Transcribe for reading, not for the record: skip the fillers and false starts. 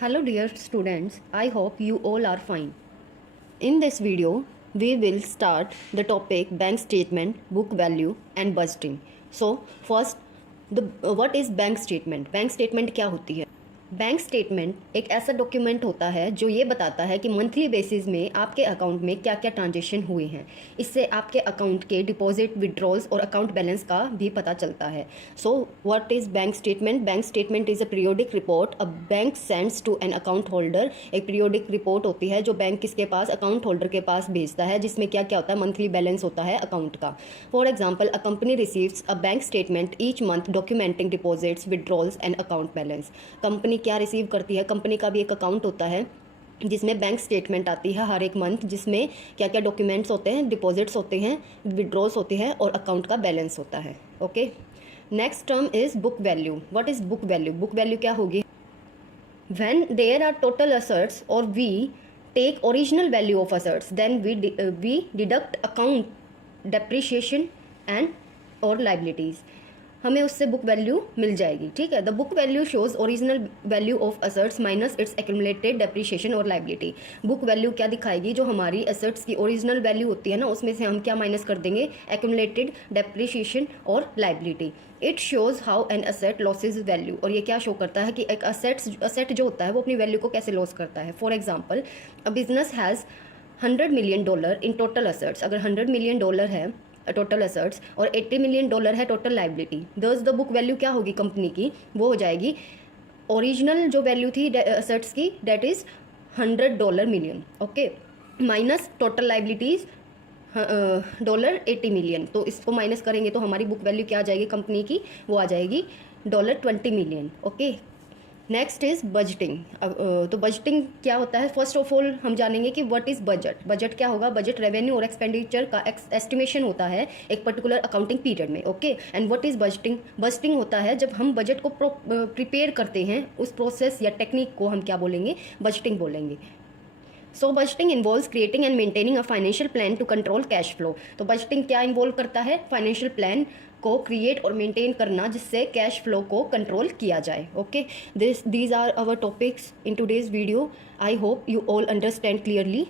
Hello dear students, I hope you all are fine. In this video, we will start the topic bank statement, book value and budgeting. So first, what is bank statement? Bank statement क्या होती है? Bank statement एक ऐसा document होता है जो ये बताता है कि मंथली बेसिस में आपके अकाउंट में क्या क्या ट्रांजेक्शन हुए हैं। इससे आपके अकाउंट के डिपॉजिट, विड्रॉल्स और अकाउंट बैलेंस का भी पता चलता है। So what is bank statement? Bank statement is a periodic report a bank sends to an account holder. एक पीरियोडिक रिपोर्ट होती है जो बैंक किसके पास, अकाउंट होल्डर के पास भेजता है, जिसमें क्या क्या होता है, मंथली बैलेंस होता है अकाउंट का। For example, a company receives a bank statement each month documenting deposits, withdrawals and account balance. Company क्या रिसीव करती है? कंपनी का भी एक अकाउंट होता है जिसमें बैंक स्टेटमेंट आती है हर एक मंथ, जिसमें क्या क्या डॉक्यूमेंट्स होते हैं, डिपॉजिट्स होते हैं, विड्रॉल्स होते हैं और अकाउंट का बैलेंस होता है। Okay, next term is book value. What is book value? Book value क्या होगी? When there are total assets और we take original value of assets, then we deduct account depreciation and और liabilities. हमें उससे book value मिल जाएगी। ठीक है, the book value shows original value of assets minus its accumulated depreciation और liability. Book value क्या दिखाएगी? जो हमारी असेट्स की ओरिजिनल वैल्यू होती है ना, उसमें से हम क्या माइनस कर देंगे? एक्यूमुलेटेड डेप्रिशिएशन और liability. It shows how an asset losses value. और ये क्या शो करता है कि एक असेट जो होता है वो अपनी वैल्यू को कैसे लॉस करता है। For example, a business has $100 million in total assets. अगर $100 million है टोटल असेट्स और $80 million है टोटल लाइबिलिटी, दस द बुक वैल्यू क्या होगी कंपनी की? वो हो जाएगी ओरिजिनल जो वैल्यू थी असेट्स की, that is $100 million, okay, minus total liabilities $80 million। तो इसको माइनस करेंगे तो हमारी बुक वैल्यू क्या आ जाएगी कंपनी की? वो आ जाएगी $20 million। Okay, next is budgeting. तो बजटिंग क्या होता है? फर्स्ट ऑफ ऑल हम जानेंगे कि व्हाट इज़ बजट। बजट क्या होगा? बजट रेवेन्यू और एक्सपेंडिचर का एस्टिमेशन होता है एक पर्टिकुलर अकाउंटिंग पीरियड में। Okay, and what is budgeting? Budgeting होता है जब हम बजट को प्रिपेयर करते हैं, उस प्रोसेस या टेक्निक को हम क्या बोलेंगे? बजटिंग बोलेंगे। So budgeting involves creating and maintaining a financial plan to control cash flow. तो बजटिंग क्या इन्वॉल्व करता है? फाइनेंशियल प्लान को क्रिएट और मेंटेन करना जिससे कैश फ्लो को कंट्रोल किया जाए। Okay, these are our topics in today's video. I hope you all understand clearly.